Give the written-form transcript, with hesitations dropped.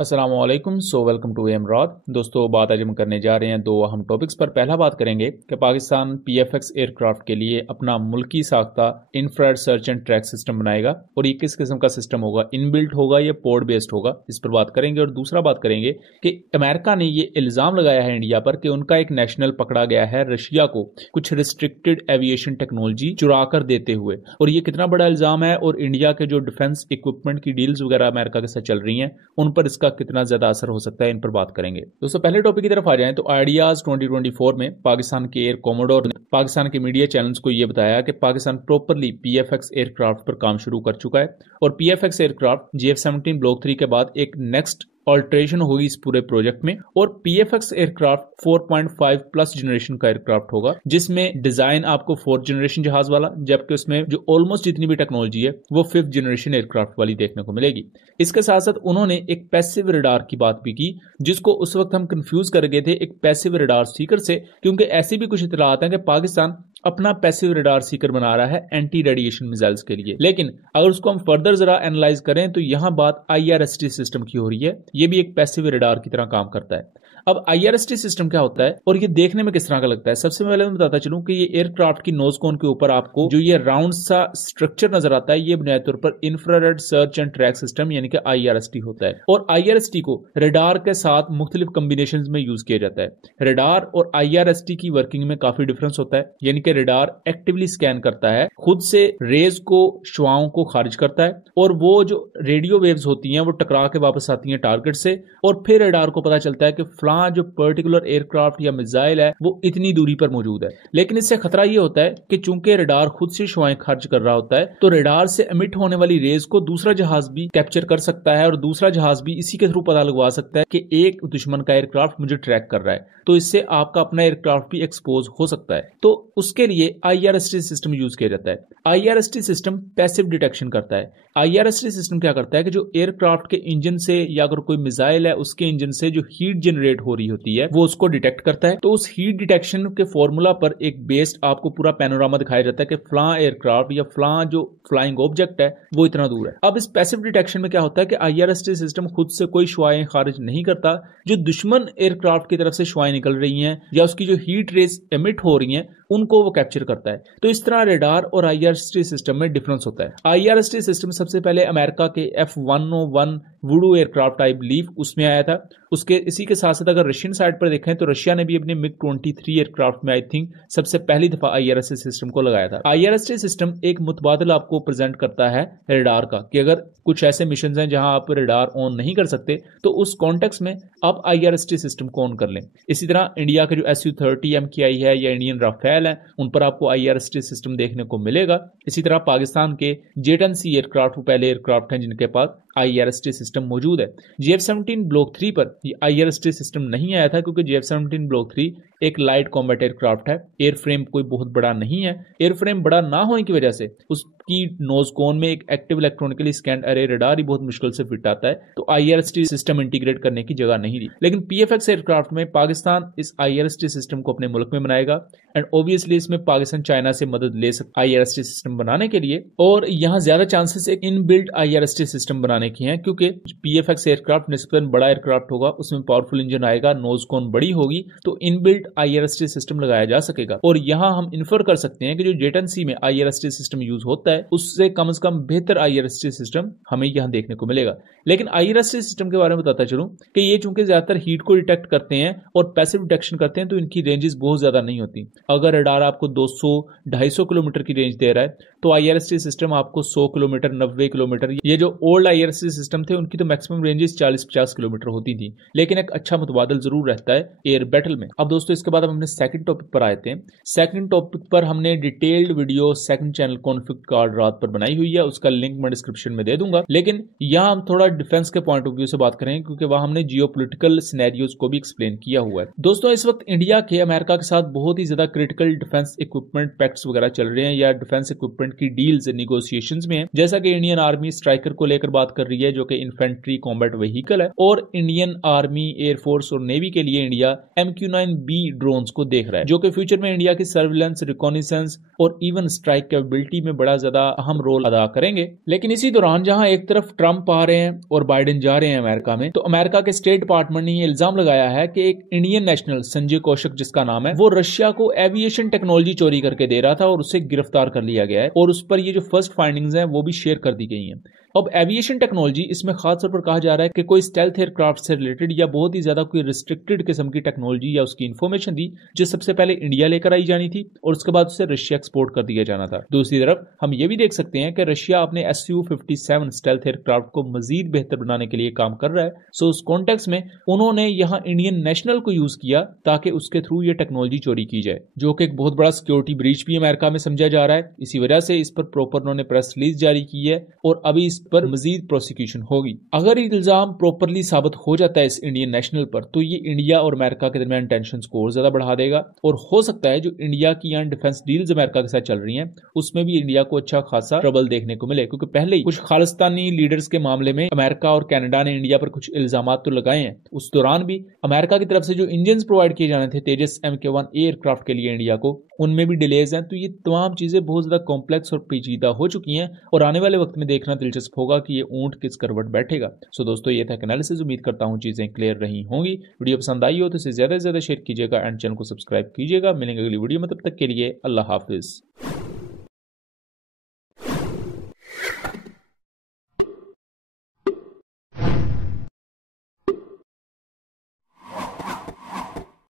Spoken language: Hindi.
अस्सलाम वालेकुम। वेलकम टू एमराद। दोस्तों, बात आज हम करने जा रहे हैं दो अहम टॉपिक्स पर। पहला बात करेंगे कि पाकिस्तान पीएफएक्स एयरक्राफ्ट के लिए अपना मुल्की साख्ता infrared search and track system बनाएगा और ये किस किस्म का सिस्टम होगा, इनबिल्ट होगा या पोर्ट बेस्ड होगा, इस पर बात करेंगे। और दूसरा बात करेंगे कि अमेरिका ने ये इल्जाम लगाया है इंडिया पर कि उनका एक नेशनल पकड़ा गया है रशिया को कुछ रिस्ट्रिक्टेड एविएशन टेक्नोलॉजी चुरा कर देते हुए, और ये कितना बड़ा इल्जाम है और इंडिया के जो डिफेंस इक्विपमेंट की डील्स वगैरह अमेरिका के साथ चल रही हैं उन पर इसका कितना ज्यादा असर हो सकता है, इन पर बात करेंगे। दोस्तों, पहले टॉपिक की तरफ आ जाएं तो आइडियाज 2024 में पाकिस्तान के एयर कोमोडोर ने पाकिस्तान के मीडिया चैनल्स को यह बताया कि पाकिस्तान प्रॉपरली पीएफएक्स एयरक्राफ्ट पर काम शुरू कर चुका है और पीएफएक्स एयरक्राफ्ट जीएफ-17 ब्लॉक 3 के बाद एक नेक्स्ट ऑल्ट्रेशन होगी इस पूरे प्रोजेक्ट में। और पीएफएक्स एयरक्राफ्ट 4.5 प्लस जनरेशन का एयरक्राफ्ट होगा, जिसमें डिजाइन आपको 4th जनरेशन जहाज वाला, जबकि उसमें जो ऑलमोस्ट जितनी भी टेक्नोलॉजी है वो 5th जनरेशन एयरक्राफ्ट वाली देखने को मिलेगी। इसके साथ साथ उन्होंने एक पैसिव रडार की बात भी की, जिसको उस वक्त हम कंफ्यूज कर गए थे एक पैसिव रडार सीकर से, क्योंकि ऐसी भी कुछ इतलात हैं कि पाकिस्तान अपना पैसिव रडार सीकर बना रहा है एंटी रेडिएशन मिसाइल्स के लिए। लेकिन अगर उसको हम फर्दर जरा एनालाइज करें तो यहां बात आईआरएसटी सिस्टम की हो रही है। ये भी एक पैसिव रडार की तरह काम करता है। अब आईआरएसटी सिस्टम क्या होता है और ये देखने में किस तरह का लगता है, सबसे पहले मैं बताता चलूं कि ये एयरक्राफ्ट की नोज कोन के ऊपर आपको जो ये राउंड सा स्ट्रक्चर नजर आता है, ये बुनियादी तौर पर infrared search and track system यानी कि आईआरएसटी होता है। और आईआरएसटी को रडार के साथ मुख्तलिफ कॉम्बिनेशन में यूज किया जाता है। रडार और आईआरएसटी की वर्किंग में काफी डिफरेंस होता है, यानी कि रडार एक्टिवली स्कैन करता है, खुद से रेज को, शुआओं को खारिज करता है, और वो जो रेडियो वेव्स होती हैं वो टकरा के वापस आती हैं टारगेट से, और फिर रडार को पता चलता है कि जो पर्टिकुलर एयरक्राफ्ट या मिसाइल है वो इतनी दूरी पर मौजूद है। लेकिन इससे खतरा ये होता है कि चूंकि रडार खुद से शुआएं खर्च कर रहा होता है, तो रडार से एमिट होने वाली रेज को दूसरा जहाज भी कैप्चर कर सकता है और दूसरा जहाज भी इसी के थ्रू पता लगवा सकता है कि एक दुश्मन का एयरक्राफ्ट मुझे ट्रैक कर रहा है, तो इससे आपका अपना एयरक्राफ्ट भी एक्सपोज हो सकता है। तो उसके लिए आईआरएसटी सिस्टम यूज किया जाता है। आईआरएसटी सिस्टम पैसिव डिटेक्शन करता है। आईआरएसटी सिस्टम क्या करता है कि जो एयरक्राफ्ट के इंजन से या अगर कोई मिसाइल है उसके इंजन से जो हीट जनरेट हो रही होती है वो उसको डिटेक्ट करता है। तो उस हीट डिटेक्शन के फॉर्मूला पर एक बेस्ड आपको पूरा पैनोरामा दिखाया जाता है कि फ्लां एयरक्राफ्ट या फ्लां जो फ्लाइंग ऑब्जेक्ट है वो इतना दूर है। अब इस पैसिव डिटेक्शन में क्या होता है कि आईआरएसटी सिस्टम खुद से कोई शुआएं खारिज नहीं करता, जो दुश्मन एयरक्राफ्ट की तरफ से शुआएं निकल रही हैं या उसकी जो हीट रेज एमिट हो रही हैं उनको वो कैप्चर करता है। तो इस तरह रडार और आईआरएसटी सिस्टम में डिफरेंस होता है। आईआरएसटी सिस्टम सबसे पहले अमेरिका के F-101 वुडू एयरक्राफ्ट आई बिलीव उसमें आया था। उसके इसी के साथ साथ अगर रशियन साइड पर देखें तो रशिया ने भी अपने MiG-23 एयरक्राफ्ट में आई थिंक सबसे पहली दफा आईआरएसटी सिस्टम को लगाया था। आईआरएसटी सिस्टम एक मुतबादल आपको प्रेजेंट करता है रडार का, कि अगर कुछ ऐसे मिशन हैं जहां आप रडार ऑन नहीं कर सकते तो उस कॉन्टेक्स्ट में आप आईआरएसटी सिस्टम को ऑन कर लें। इसी तरह इंडिया के जो Su-30 MKI है या इंडियन राफेल है उन पर आपको आईआरएसटी सिस्टम देखने को मिलेगा। इसी तरह पाकिस्तान के J-10C एयरक्राफ्ट वो पहले एयरक्राफ्ट हैं जिनके पास आईआरएसटी सिस्टम मौजूद है। जीएफ-17 ब्लॉक 3 पर आईआरएसटी सिस्टम नहीं आया था क्योंकि जीएफ-17 ब्लॉक 3 एक लाइट कॉम्बैट एयरक्राफ्ट है। एयरफ्रेम कोई बहुत बड़ा नहीं है। एयरफ्रेम बड़ा ना होने की वजह से उसकी नोज कोन में एक एक्टिव इलेक्ट्रॉनिकली स्कैन्ड अरे रडार ही बहुत मुश्किल से फिट आता है, तो आईआरएसटी सिस्टम इंटीग्रेट करने की जगह नहीं दी। लेकिन पीएफएक्स एयरक्राफ्ट में पाकिस्तान इस आईआरएसटी सिस्टम को अपने मुल्क में बनाएगा एंड ऑब्वियसली इसमें पाकिस्तान चाइना से मदद ले सकता आईआरएसटी सिस्टम बनाने के लिए, और यहां ज्यादा चांसेस एक इनबिल्ट आईआरएसटी सिस्टम बनाने की हैं क्योंकि पीएफएक्स एयरक्राफ्ट निस्बतन बड़ा एयरक्राफ्ट होगा, उसमें पावरफुल इंजन आएगा, नोज कोन बड़ी होगी, तो इनबिल्ट आईआरएसटी सिस्टम लगाया जा सकेगा। और यहां हम इन्फर कर सकते हैं कि जो J-10C में आईआरएसटी सिस्टम यूज होता है उससे कम से कम बेहतर आईआरएसटी सिस्टम हमें यहां देखने को मिलेगा। लेकिन आईआरएसटी सिस्टम के बारे में बताता चलूं कि ये चूंकि ज्यादातर हीट को डिटेक्ट करते हैं और पैसिव डिटेक्शन करते हैं तो इनकी रेंजेस बहुत ज्यादा नहीं होती। अगर रडार आपको 200-250 किलोमीटर की रेंज दे रहा है तो आईआरएसटी सिस्टम आपको 100 किलोमीटर, 90 किलोमीटर, ये जो ओल्ड आईआरएसटी सिस्टम थे उनकी तो मैक्सिमम रेंजेस 40-50 किलोमीटर होती थी, लेकिन एक अच्छा मुतबादल जरूर रहता है एयर बैटल में। अब दोस्तों, इसके बाद हम अपने सेकंड टॉपिक पर आए थे। सेकंड टॉपिक पर हमने detailed video second channel conflict card रात पर बनाई हुई है, उसका लिंक मैं डिस्क्रिप्शन में दे दूंगा। लेकिन यहाँ हम थोड़ा डिफेंस के पॉइंट ऑफ व्यू से बात करेंगे क्योंकि वहां हमने जियोपॉलिटिकल सिनेरियोज को भी एक्सप्लेन किया हुआ है। दोस्तों, इस वक्त इंडिया के अमेरिका के साथ बहुत ही ज्यादा क्रिटिकल डिफेंस इक्विपमेंट पैक्ट्स वगैरह चल रहे हैं या डिफेंस इक्विपमेंट की डील्स निगोशिएशंस में है। जैसा कि इंडियन आर्मी स्ट्राइकर को लेकर बात कर रही है जो कि इन्फेंट्री कॉम्बैट व्हीकल है, और इंडियन आर्मी, एयरफोर्स और नेवी के लिए इंडिया MQ-9B ड्रोन्स को देख रहा है, जो कि फ्यूचर में इंडिया की सर्विलेंस, रिकॉनिसेंस और इवन स्ट्राइक कैपेबिलिटी में बड़ा ज्यादा अहम रोल अदा करेंगे। लेकिन इसी दौरान जहां एक तरफ ट्रंप आ रहे हैं और बाइडेन जा रहे हैं अमेरिका में, तो अमेरिका के स्टेट डिपार्टमेंट ने इल्जाम लगाया है कि एक इंडियन नेशनल संजय कौशिक जिसका नाम है, वो रशिया को एविएशन टेक्नोलॉजी चोरी करके दे रहा था और उसे गिरफ्तार कर लिया गया है और उस पर ये जो फर्स्ट फाइंडिंग्स हैं वो भी शेयर कर दी गई हैं। अब एविएशन टेक्नोलॉजी, इसमें खास तौर पर कहा जा रहा है कि कोई स्टेल्थ एयरक्राफ्ट से रिलेटेड या बहुत ही ज्यादा कोई रिस्ट्रिक्टेड किस्म की टेक्नोलॉजी या उसकी इंफॉर्मेशन थी जो सबसे पहले इंडिया लेकर आई जानी थी और उसके बाद उसे रशिया एक्सपोर्ट कर दिया जाना था। दूसरी तरफ हम ये भी देख सकते हैं कि रशिया अपने Su-57 स्टेल्थ एयरक्राफ्ट को मजीद बेहतर बनाने के लिए काम कर रहा है। सो उस कॉन्टेक्स्ट में उन्होंने यहाँ इंडियन नेशनल को यूज किया ताकि उसके थ्रू ये टेक्नोलॉजी चोरी की जाए, जो कि एक बहुत बड़ा सिक्योरिटी ब्रीच भी अमेरिका में समझा जा रहा है। इसी वजह से इस पर प्रॉपर उन्होंने प्रेस रिलीज जारी की है और अभी इस पर मजीद प्रोसिक्यूशन होगी। अगर ये इल्जाम प्रॉपरली साबित हो जाता है इस इंडियन नेशनल पर, तो ये इंडिया और अमेरिका के दरमियान टेंशन को और ज्यादा बढ़ा देगा और हो सकता है जो इंडिया की यहाँ डिफेंस डील्स अमेरिका के साथ चल रही हैं उसमें भी इंडिया को अच्छा खासा ट्रबल देखने को मिले, क्योंकि पहले ही कुछ खालिस्तानी लीडर्स के मामले में अमेरिका और कनाडा ने इंडिया पर कुछ इल्जाम तो लगाए हैं। उस दौरान भी अमेरिका की तरफ से जो इंजन प्रोवाइड किए जाने थे तेजस MK1 एयरक्राफ्ट के लिए इंडिया को, उनमें भी डिलेज हैं। तो ये तमाम चीजें बहुत ज्यादा कॉम्प्लेक्स और पेचीदा हो चुकी हैं और आने वाले वक्त में देखना दिलचस्प होगा कि ये ऊंट किस करवट बैठेगा। सो दोस्तों, ये था एनालिसिस। उम्मीद करता हूं चीजें क्लियर रही होंगी। वीडियो पसंद आई हो तो इसे ज्यादा से ज्यादा शेयर कीजिएगा एंड चैनल को सब्सक्राइब कीजिएगा। मिलेंगे अगली वीडियो में, तब तक के लिए अल्लाह हाफिज।